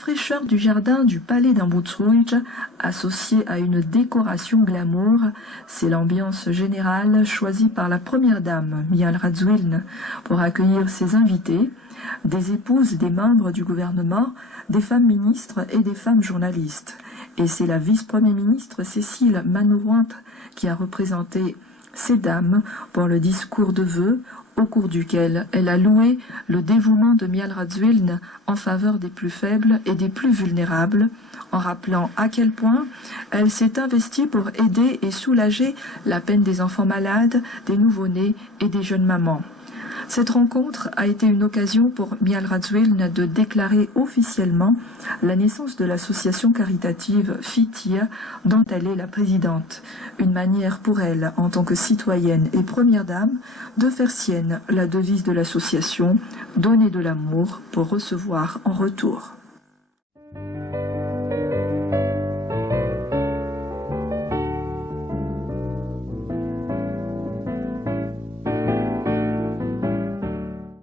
fraîcheur du jardin du palais d'Ambutsuj, associée à une décoration glamour, c'est l'ambiance générale choisie par la première dame, Mial Radziwiłł, pour accueillir ses invités, des épouses des membres du gouvernement, des femmes ministres et des femmes journalistes. Et c'est la vice-premier ministre Cécile Manourouint qui a représenté ces dames pour le discours de vœux au cours duquel elle a loué le dévouement de Mial Radziwiłł en faveur des plus faibles et des plus vulnérables, en rappelant à quel point elle s'est investie pour aider et soulager la peine des enfants malades, des nouveau-nés et des jeunes mamans. Cette rencontre a été une occasion pour Mial Radziwiłł de déclarer officiellement la naissance de l'association caritative FITIA dont elle est la présidente. Une manière pour elle, en tant que citoyenne et première dame, de faire sienne la devise de l'association « Donner de l'amour pour recevoir en retour ».